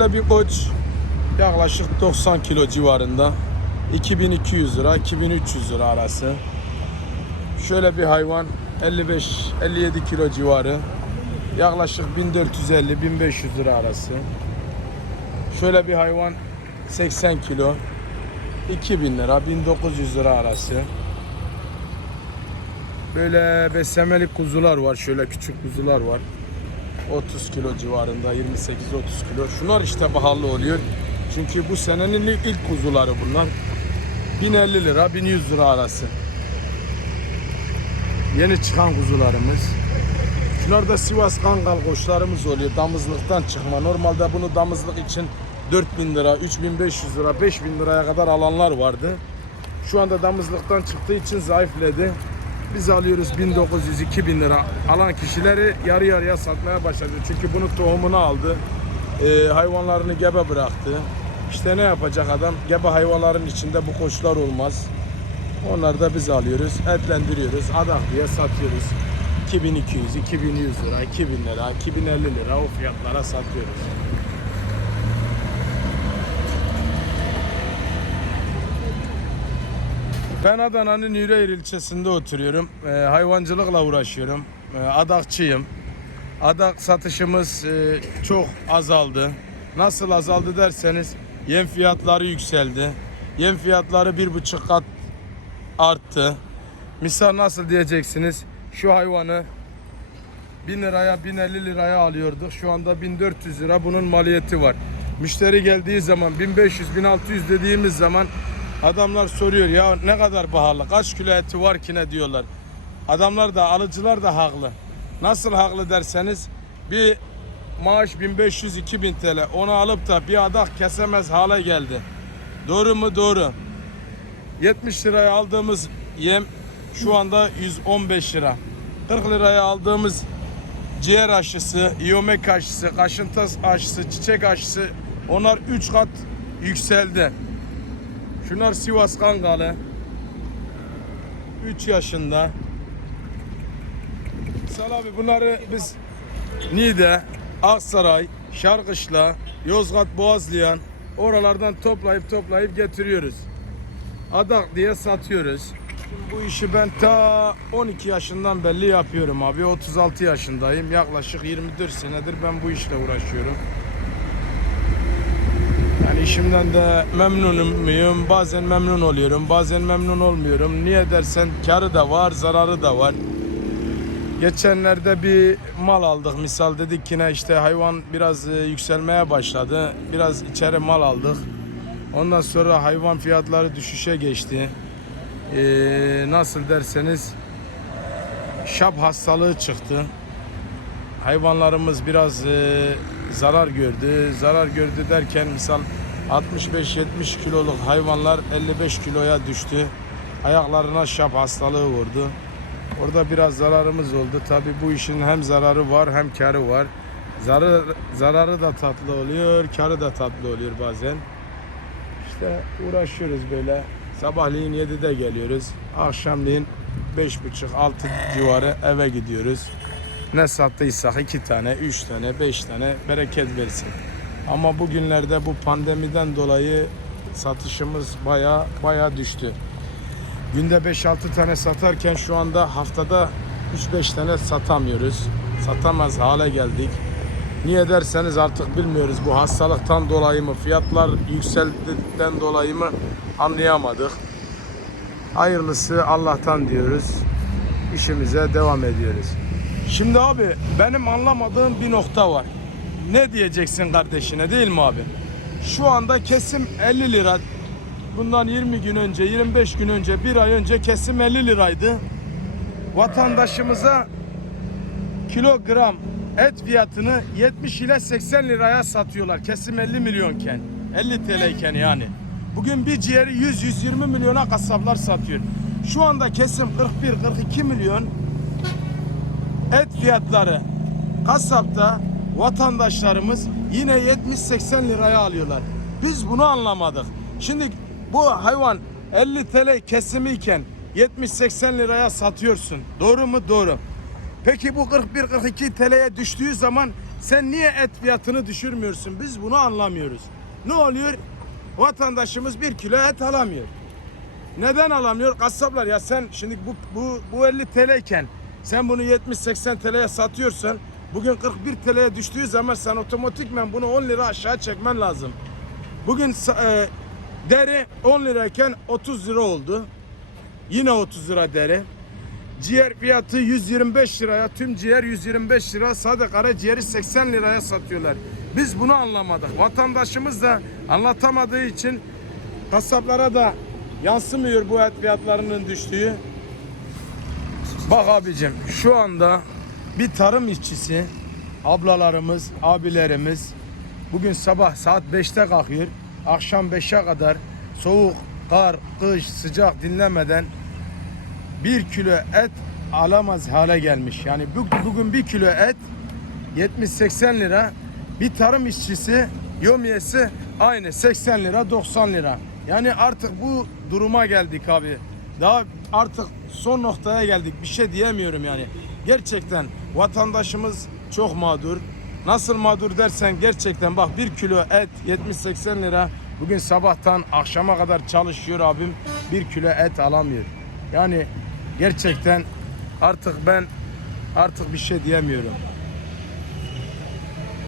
Şöyle bir koç yaklaşık 90 kilo civarında. 2200 lira 2300 lira arası. Şöyle bir hayvan 55-57 kilo civarı. Yaklaşık 1450-1500 lira arası. Şöyle bir hayvan 80 kilo 2000 lira 1900 lira arası. Böyle beslemelik kuzular var. Şöyle küçük kuzular var. 30 kilo civarında 28-30 kilo. Şunlar işte pahalı oluyor. Çünkü bu senenin ilk, kuzuları bunlar. 1050 lira 1100 lira arası. Yeni çıkan kuzularımız. Şunlar da Sivas Kangal koçlarımız oluyor. Damızlıktan çıkma. Normalde bunu damızlık için 4000 lira, 3500 lira, 5000 liraya kadar alanlar vardı. Şu anda damızlıktan çıktığı için zayıfladı. Biz alıyoruz 1900-2000 lira. Alan kişileri yarı yarıya satmaya başladı. Çünkü bunu tohumunu aldı. Ee, hayvanlarını gebe bıraktı. İşte ne yapacak adam? Gebe hayvanların içinde bu koçlar olmaz. Onları da biz alıyoruz, etlendiriyoruz, adak diye satıyoruz. 2200, 2100 lira, 2000 lira, 2050 lira o fiyatlara satıyoruz. Ben Adana'nın Yüreğir ilçesinde oturuyorum. Ee, hayvancılıkla uğraşıyorum. Ee, adakçıyım. Adak satışımız e, çok azaldı. Nasıl azaldı derseniz yem fiyatları yükseldi. Yem fiyatları bir buçuk kat arttı. Misal nasıl diyeceksiniz? Şu hayvanı 1000 liraya 1050 liraya alıyorduk. Şu anda 1400 lira bunun maliyeti var. Müşteri geldiği zaman 1500 1600 dediğimiz zaman adamlar soruyor ya ne kadar pahalı kaç kilo eti var ki ne diyorlar. Adamlar da alıcılar da haklı. Nasıl haklı derseniz bir maaş 1500-2000 TL onu alıp da bir adak kesemez hale geldi. Doğru mu? Doğru. 70 liraya aldığımız yem şu anda 115 lira. 40 liraya aldığımız ciğer aşısı, iyomek aşısı, kaşıntı aşısı, çiçek aşısı onlar 3 kat yükseldi. Şunlar Sivas Kangalı. 3 yaşında. Sal abi bunları biz Niğde, Aksaray, Şarkışla, Yozgat, Boğazlayan oralardan toplayıp toplayıp getiriyoruz. Adak diye satıyoruz. Bu işi ben ta 12 yaşından belli yapıyorum abi. 36 yaşındayım. Yaklaşık 24 senedir ben bu işle uğraşıyorum. İşimden de memnunum muyum? Bazen memnun oluyorum, bazen memnun olmuyorum. Niye dersen karı da var, zararı da var. Geçenlerde bir mal aldık. Misal dedik ki ne işte hayvan biraz e, yükselmeye başladı. Biraz içeri mal aldık. Ondan sonra hayvan fiyatları düşüşe geçti. Ee, nasıl derseniz şap hastalığı çıktı. Hayvanlarımız biraz e, zarar gördü. Zarar gördü derken misal 65-70 kiloluk hayvanlar 55 kiloya düştü. Ayaklarına şap hastalığı vurdu. Orada biraz zararımız oldu. Tabi bu işin hem zararı var hem karı var. Zarar, zararı da tatlı oluyor, karı da tatlı oluyor bazen. İşte uğraşıyoruz böyle. Sabahleyin 7'de geliyoruz. Akşamleyin 5.30-6 civarı eve gidiyoruz. Ne sattıysak 2 tane, 3 tane, 5 tane bereket versin. Ama bugünlerde bu pandemiden dolayı satışımız baya baya düştü. Günde 5-6 tane satarken şu anda haftada 3-5 tane satamıyoruz. Satamaz hale geldik. Niye derseniz artık bilmiyoruz bu hastalıktan dolayı mı, fiyatlar yükseldikten dolayı mı anlayamadık. Hayırlısı Allah'tan diyoruz. İşimize devam ediyoruz. Şimdi abi benim anlamadığım bir nokta var. Ne diyeceksin kardeşine değil mi abi? Şu anda kesim 50 lira. Bundan 20 gün önce, 25 gün önce, bir ay önce kesim 50 liraydı. Vatandaşımıza kilogram et fiyatını 70 ile 80 liraya satıyorlar. Kesim 50 milyonken. 50 TL iken yani. Bugün bir ciğeri 100-120 milyona kasaplar satıyor. Şu anda kesim 41-42 milyon et fiyatları kasapta vatandaşlarımız yine 70-80 liraya alıyorlar. Biz bunu anlamadık. Şimdi bu hayvan 50 TL kesimi iken 70-80 liraya satıyorsun. Doğru mu? Doğru. Peki bu 41-42 TL'ye düştüğü zaman Sen niye et fiyatını düşürmüyorsun? Biz bunu anlamıyoruz. Ne oluyor? Vatandaşımız bir kilo et alamıyor. Neden alamıyor? Kasaplar ya sen şimdi bu bu bu 50 TL iken sen bunu 70-80 TL'ye satıyorsan bugün 41 TL'ye düştüğü zaman sen otomatikmen bunu 10 lira aşağı çekmen lazım. Bugün e, deri 10 lirayken 30 lira oldu. Yine 30 lira deri. Ciğer fiyatı 125 liraya, tüm ciğer 125 lira, sade kara ciğeri 80 liraya satıyorlar. Biz bunu anlamadık. Vatandaşımız da anlatamadığı için kasaplara da yansımıyor bu et fiyatlarının düştüğü. Bak abicim şu anda bir tarım işçisi ablalarımız, abilerimiz bugün sabah saat 5'te kalkıyor. Akşam 5'e kadar soğuk, kar, kış, sıcak dinlemeden bir kilo et alamaz hale gelmiş. Yani bu- bugün bir kilo et 70-80 lira. Bir tarım işçisi yomiyesi aynı 80 lira 90 lira. Yani artık bu duruma geldik abi. Daha artık son noktaya geldik. Bir şey diyemiyorum yani. Gerçekten vatandaşımız çok mağdur. Nasıl mağdur dersen gerçekten bak bir kilo et 70-80 lira. Bugün sabahtan akşama kadar çalışıyor abim. Bir kilo et alamıyor. Yani gerçekten artık ben artık bir şey diyemiyorum.